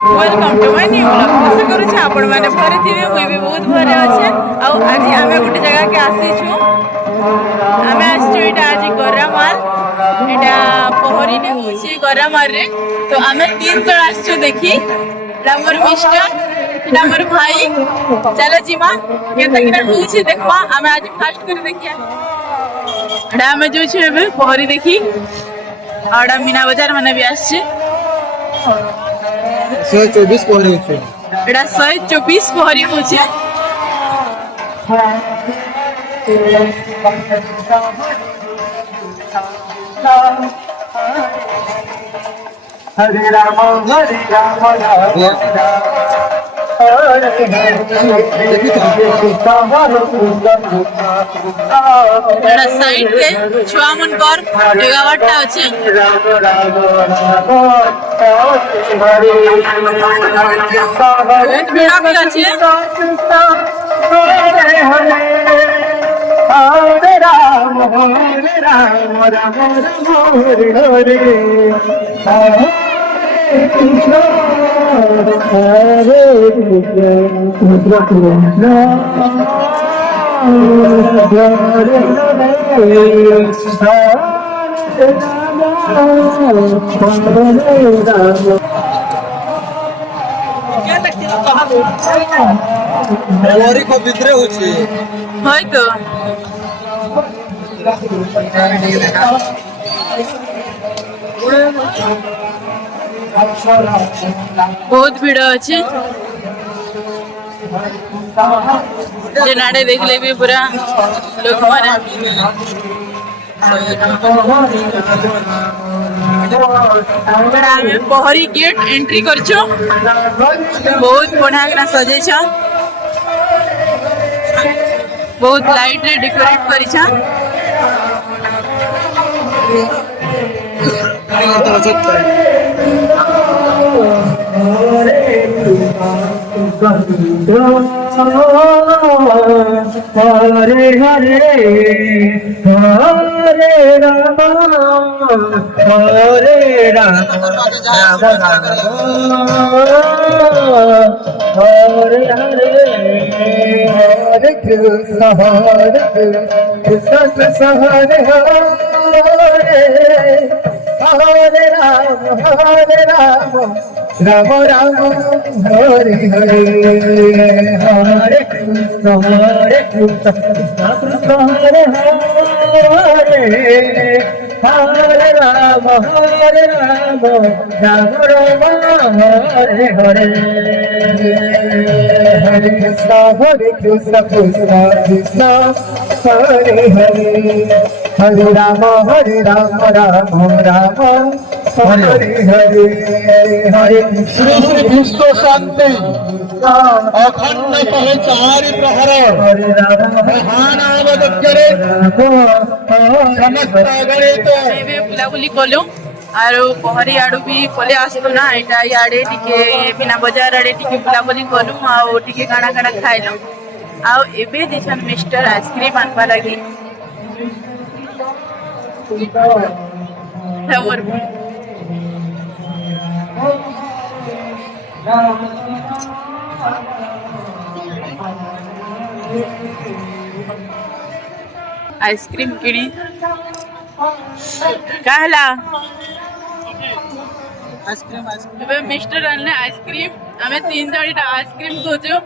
Welcome to my new blog. आशा करूँ आपण मैंने भरे थे मुझे भी बहुत भरे अच्छे। आज आम गोटे जगह के आसीचु आम आज गरामाल यहाँ पहरी हूँ गरामाल रे। तो आम 3 जन आसचु देखी मोर मिस्टर मोर भाई चलो जीमा केतना हूँ देखा आम आज फास्ट कर देखिए आम जो पहरी देखी आड़ा मीना बजार मैंने भी आसचे 124 पहरी होचे एटा 124 पहरी होचे। हरे राम राम एटा साइड के छुआ मन कर 11 टा अछि। बहुत भीड़ भी अछि। हरे राम राम राम हरे कृष्ण हरे पहरी को विद्रे होची होय तो बहुत भीड़ अच्छे। नाड़े देखले भी पूरा लोक माने पहरी गेट एंट्री करछो। बहुत बढ़िया सजेछ बहुत लाइट रे डेकोरेट करिछा। हरे हरे हरे राम हरे राम राम राम हरे हरे हरे कृष्ण कृष्ण हरे हरे हरे राम राम राम हरे हरे हरे कृष्ण कृष्ण कृष्ण हरे हरे हरे राम राम राम हरे हरे हरे कृष्ण कृष्ण कृष्ण हरे हरे हरे राम राम राम हरे हरे हरे विश्व शांति अखंड कहे चारि प्रहर हरे राम महान अवदग्गरे समस्त गणित बुलाबुली कलु आरो पहरी आड़ू भी पले आसतु ना एटा याडे टिके बिना बाजार आड़े टिके बुलाबुली कलु आउ टिके काना काना खाइलु आउ एबे जेछन मिस्टर आइसक्रीम आनबा लागी हमर आइसक्रीम किणी कहला आइसक्रीम मिस्टर अनले आइसक्रीम आमे 3 जण आइसक्रीम खोजो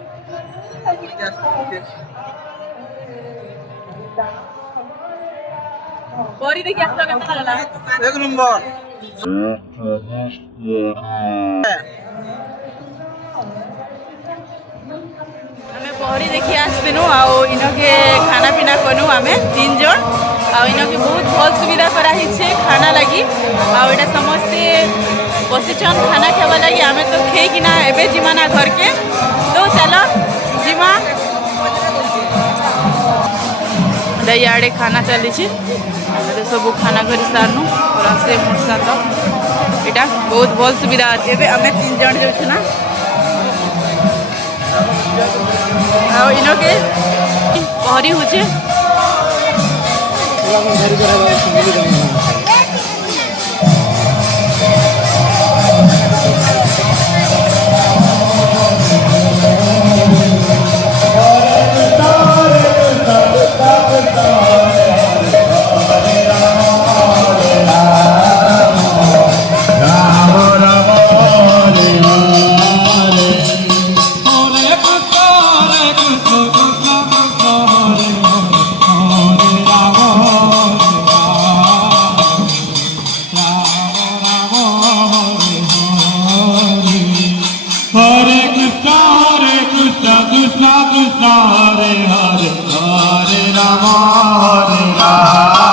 परी देखि आस्ता केतना लागला एक नंबर आमे पहरी देखि आसतिनु आउ इनके खाना पीना कनु आमे 3 जण आउ इनके बहुत भल सुविधा करा हिछे खाना लगी आउ एटा समस्ते बसिछन खाना खावा लगी आमे तो खेई किना एबे जिमाना घर के तो चलो जिमा याडे खाना चली तो सब खाना करी सारनु रास्ते मोरसा तो एटा बहुत भल सुविधा अच्छे एबे आमे 3 जण जाउछु ना आउ इनके पहरी होचे Hare Hare Hare Rama Hare Rama